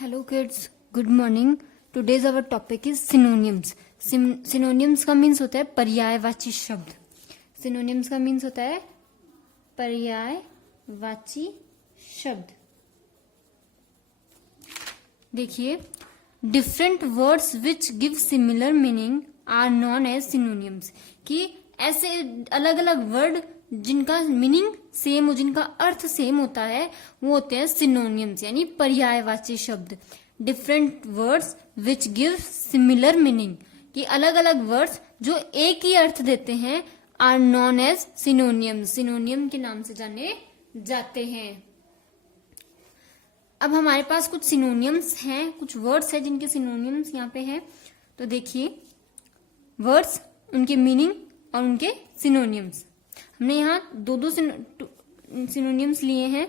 Hello kids, good morning. Today's our topic is synonyms. Synonyms का means होता है पर्यायवाची शब्द. Synonyms का मीन्स होता है पर्यायवाची शब्द. देखिए, different words which give similar meaning are known as synonyms. कि ऐसे अलग अलग वर्ड जिनका मीनिंग सेम हो, जिनका अर्थ सेम होता है, वो होते हैं सिनोनियम्स यानी पर्यायवाची शब्द. Different words which give similar meaning, कि अलग अलग वर्ड्स जो एक ही अर्थ देते हैं are known as synonyms, synonym के नाम से जाने जाते हैं. अब हमारे पास कुछ सिनोनियम्स हैं, कुछ वर्ड्स हैं जिनके सिनोनियम्स यहाँ पे हैं. तो देखिए, वर्ड्स, उनके मीनिंग और उनके सिनोनियम्स. हमने यहाँ दो सिनोनियम्स लिए हैं.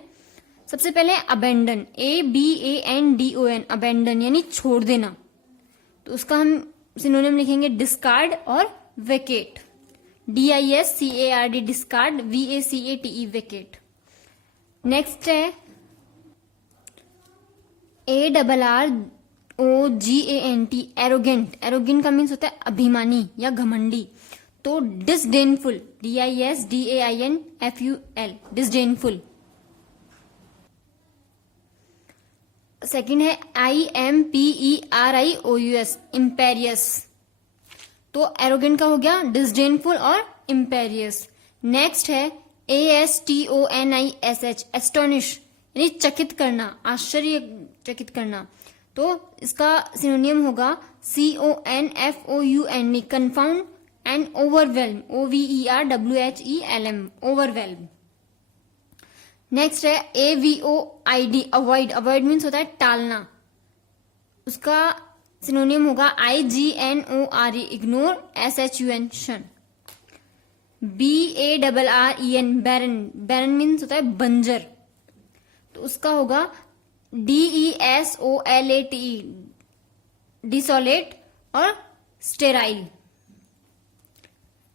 सबसे पहले अबेंडन, ABANDON, अबेंडन यानी छोड़ देना. तो उसका हम सिनोनियम लिखेंगे डिस्कार्ड और vacate. DISCARD discard, VACATE vacate. Next है ARROGANT, एरोगेंट. एरोगेंट का मीन्स होता है अभिमानी या घमंडी. तो डिसडेनफुल, DISDAINFUL, डिसडेनफुल. सेकंड है IMPERIOUS, इम्पेरियस. तो एरोगेंट का हो गया डिसडेनफुल और इम्पेरियस. नेक्स्ट है ASTONISH, एस्टोनिश यानी चकित करना, आश्चर्यचकित करना. तो इसका सिनोनियम होगा CONFOUND, confound and overwhelm, OVERWHELM, overwhelm. Next है AVOID, अवॉइड. अवॉइड मीन्स होता है टालना. उसका सिनोनियम होगा IGNORE, ignore, SHUN, shun. BARREN, barren. Barren means होता है बंजर. तो उसका होगा DESOLATE, डिसोलेट और स्टेराइल,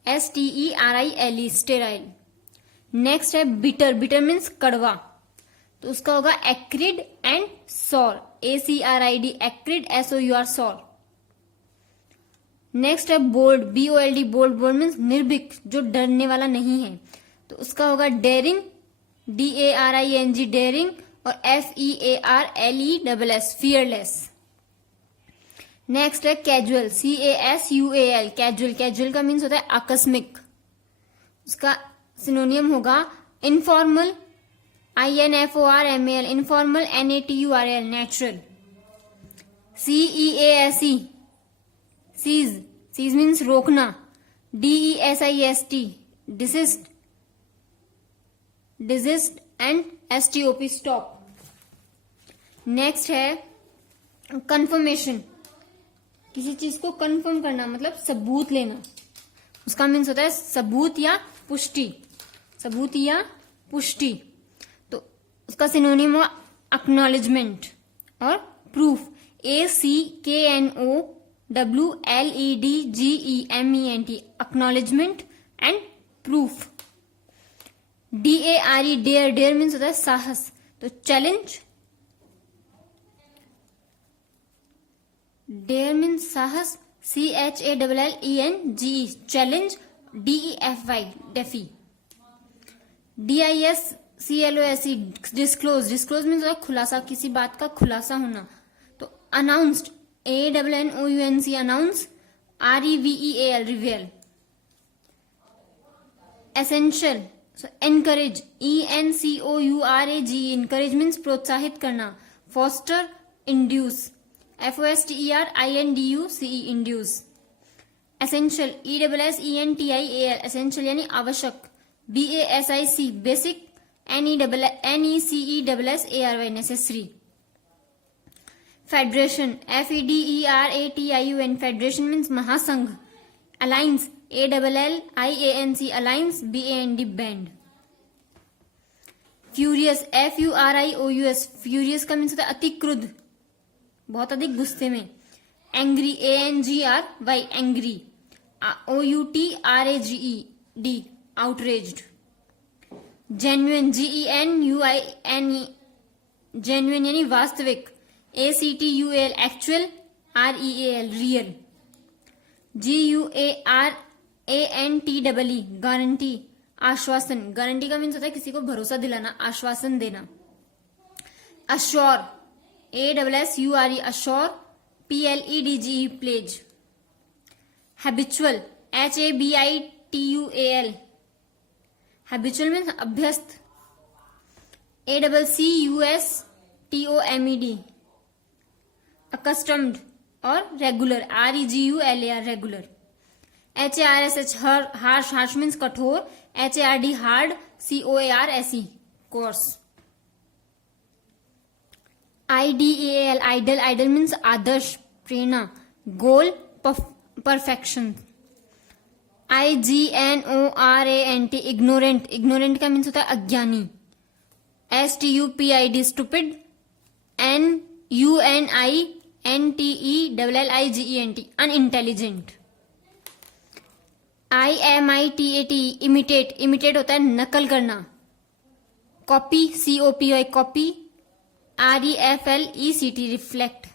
STERILE, स्टेराइल. नेक्स्ट है बिटर. बिटर मीन्स कड़वा. तो उसका होगा acrid and sour, ACRID, acrid, SOUR, sour. Next है bold, BOLD, bold. Bold means निर्भीक, जो डरने वाला नहीं है. तो उसका होगा डेरिंग, DARING, डेरिंग, और FEARLESS, फियरलेस. नेक्स्ट है कैजुअल, CASUAL, कैजुअल. कैजुअल का मीन्स होता है आकस्मिक. उसका सिनोनियम होगा informal, INFORMAL, informal, NATURAL, natural. CEASE, seize. Seize means रोकना, DESIST, desist, desist and STOP, stop. Next है कंफर्मेशन, किसी चीज को कंफर्म करना, मतलब सबूत लेना. उसका मीन्स होता है सबूत या पुष्टि, सबूत या पुष्टि. तो उसका सिनोनिम हुआ एक्नॉलेजमेंट और proof, ACKNOWLEDGEMENT, acknowledgement and proof. DARE, dare. Dare means होता है साहस. तो चैलेंज, डेयर मीन्स साहस, CHALLENGE, challenge, DEFY, DeFi. DISCLOSE, disclose. Disclose means खुलासा, किसी बात का खुलासा होना. तो announced, ANNOUNCE, announce, REVEAL, रिवेल. Essential, encourage, ENCOURAGE, encourage means प्रोत्साहित करना. Foster, induce, FOSTERINDUCE, induce. Essential, ESSENTIAL, essential यानी आवश्यक. BASIC, basic. NECESSARY, necessary. Federation, FEDERATION, federation means महासंघ. Alliance, ALLIANCE, alliance, BAND, band. Furious, FURIOUS, furious का means होता है अति क्रुद्ध, बहुत अधिक गुस्से में. Angry, ANGRY, angry. OUTRAGED, outraged. Genuine, GENUINE, genuine यानी वास्तविक. ACTUAL actual, REAL real, GUARANTEE guarantee, आश्वासन, गारंटी का मीन्स होता है किसी को भरोसा दिलाना, आश्वासन देना। Assure, ASSURE assure, PLEDGE pledge. Habitual, HABITUAL habitual means अभ्यस्त, ACCUSTOMED अकस्टम्ड और regular, REGULAR regular. HARSH harsh, harsh means कठोर, HARD hard, COARSE coarse. IDEAL ideal, idol means आदर्श, प्रेरणा, गोल, परफेक्शन। IGNORANT इग्नोरेंट, इग्नोरेंट का मीन्स होता है अज्ञानी। STUPID stupid, NUNINTELLIGENT unintelligent. IMITATE imitate, imitate होता है नकल करना। Copy, COPY copy, REFLECT reflect.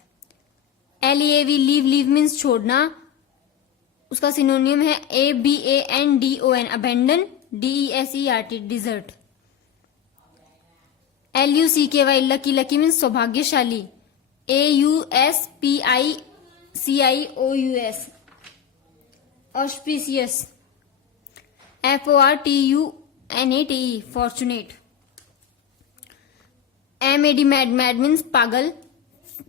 LEAV leave, leave means छोड़ना, उसका सिनोनियम है ABANDON abandon, DESERT dessert. LUCKY lucky, lucky means सौभाग्यशाली, AUSPICIOUS auspicious, FORTUNATE fortunate. MAD mad, mad means पागल।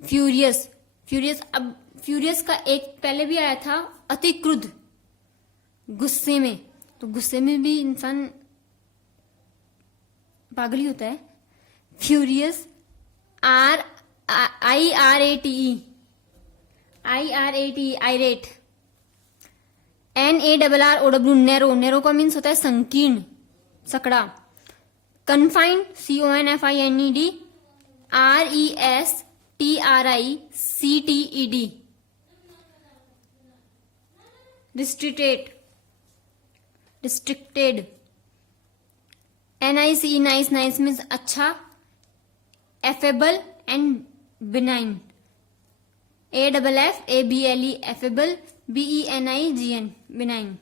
Furious, furious, अब फ्यूरियस का एक पहले भी आया था, अति क्रुद्ध, गुस्से में, तो गुस्से में भी इंसान पागल ही होता है। Furious, IRATE irate. NARROW narrow, narrow का मीन्स होता है संकीर्ण, सकड़ा। Confined, CONFINED, RESTRICTED restricted, restricted. NICE nice, nice means अच्छा, affable and benign. AFFABLE affable, BENIGN benign.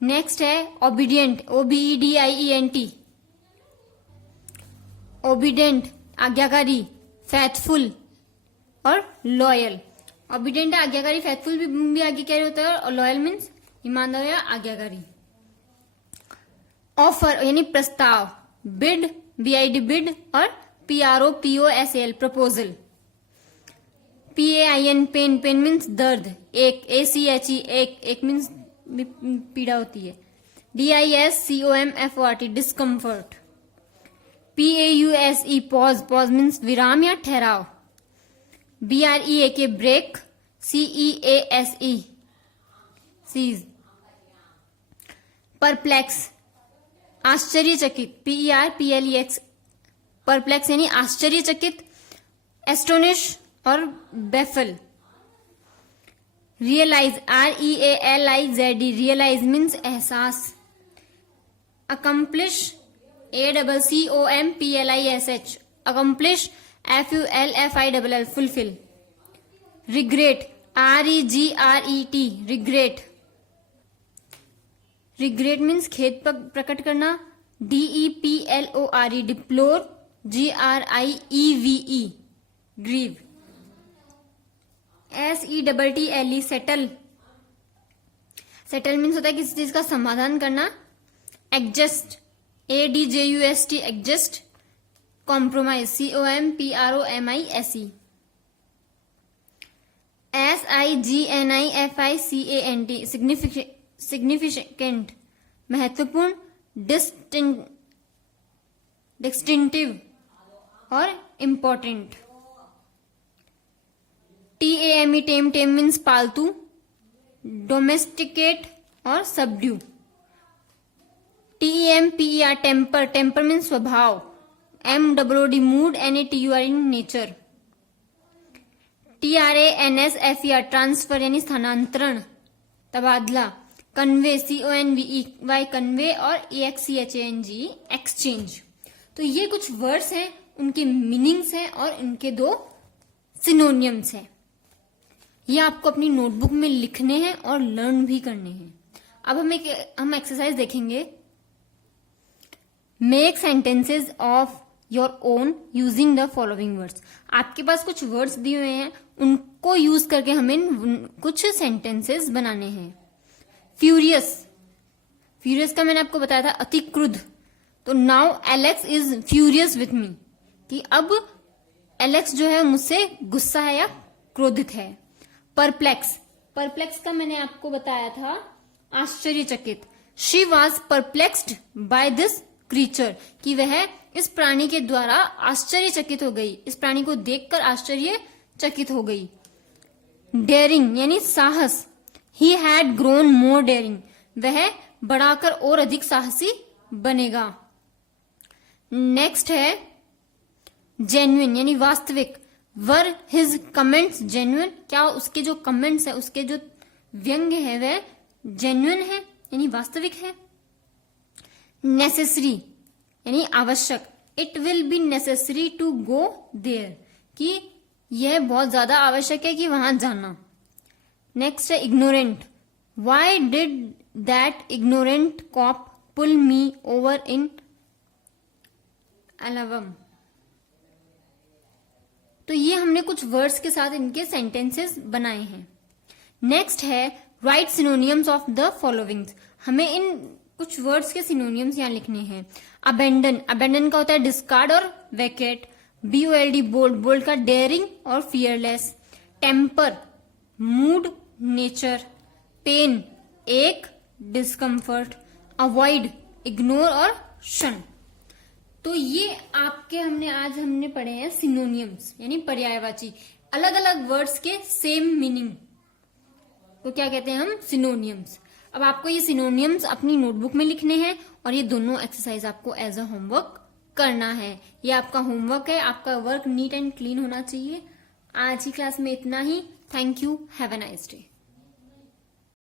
Next है ओबीडियंट, OBEDIENT ओबीडेंट आज्ञाकारी, फेथफुल और लॉयल। ओबीडेंट आज्ञाकारी, फेथफुल भी आज्ञाकारी होता है, और लॉयल मीन्स ईमानदार या आज्ञाकारी। ऑफर यानी प्रस्ताव, बिड, BID बिड और PROPOSAL proposal. PAIN pain, pain means दर्द, एक, ACHE एक, एक मीन्स पीड़ा होती है। DISCOMFORT discomfort. PAUSE pause, pause means विराम या ठहराव। BREAK break, CEASE cease. Perplex आश्चर्यचकित, PERPLEX परप्लेक्स यानी आश्चर्यचकित। एस्टोनिश और baffle. Realise, REALIZED realise means एहसास। Accomplish, ACCOMPLISH accomplish, FULFILL fulfil. Regret, REGRET regret, regret means खेद प्रकट करना। DEPLORE deplore, GRIEVE grieve. SETTLE settle, settle means होता है किसी चीज का समाधान करना। Adjust, ADJUST adjust. Compromise, COMPROMISE। SIGNIFICANT significant महत्वपूर्ण। डिस्टिंक्टिव और इम्पोर्टेंट। TAME टेम, टेम मीन्स पालतू। डोमेस्टिकेट और subdue. TEMPER temper, temper means स्वभाव। MOOD mood, NATUR nature. TRANSFER transfer यानी स्थानांतरण, तबादला। कन्वे, CONVEY कन्वे और EXCHANGE एक्सचेंज। तो ये कुछ वर्ड्स हैं उनके मीनिंग्स हैं और इनके 2 सिनोनियम्स हैं। ये आपको अपनी नोटबुक में लिखने हैं और लर्न भी करने हैं। अब हम एक्सरसाइज देखेंगे। Make sentences of your own using the following words. आपके पास कुछ वर्ड्स दिए हुए हैं, उनको यूज करके हमें कुछ सेंटेंसेस बनाने हैं। फ्यूरियस, फ्यूरियस का मैंने आपको बताया था अति क्रुद्ध। तो now Alex is furious with me, कि अब एलेक्स जो है मुझसे गुस्सा है या क्रोधित है। परप्लेक्स, परप्लेक्स का मैंने आपको बताया था आश्चर्यचकित। She was perplexed by this creature, कि वह इस प्राणी के द्वारा आश्चर्यचकित हो गई, इस प्राणी को देखकर आश्चर्यचकित हो गई। डेयरिंग यानी साहस। He had grown more daring, वह बढ़ाकर और अधिक साहसी बनेगा। नेक्स्ट है जेन्युइन यानी वास्तविक। वर हिज कमेंट्स जेन्युइन, क्या उसके जो कमेंट्स है, उसके जो व्यंग्य है वह जेन्युइन है यानी वास्तविक है। नेसेसरी यानी आवश्यक। It will be necessary to go there, कि यह बहुत ज्यादा आवश्यक है कि वहां जाना। नेक्स्ट है ignorant. Why did that ignorant cop pull me over in अलावम। तो ये हमने कुछ वर्ड्स के साथ इनके सेंटेंसेस बनाए हैं। नेक्स्ट है right synonyms of the followings. हमें इन कुछ वर्ड्स के सिनोनियम्स यहाँ लिखने हैं। अबेंडन, अबेंडन का होता है डिस्कार्ड और वैकेट। BOLD, बोल्ड, बोल्ड का डेयरिंग और fearless. Temper, mood, nature. Pain, ache, discomfort. Avoid, ignore और शन। तो ये आपके हमने पढ़े हैं सिनोनियम्स यानी पर्यायवाची, अलग अलग वर्ड्स के सेम मीनिंग तो क्या कहते हैं हम, सिनोनियम्स। अब आपको ये सिनोनियम्स अपनी नोटबुक में लिखने हैं और ये दोनों एक्सरसाइज आपको एज अ होमवर्क करना है। ये आपका होमवर्क है, आपका वर्क नीट एंड क्लीन होना चाहिए। आज की क्लास में इतना ही। Thank you, have a nice day.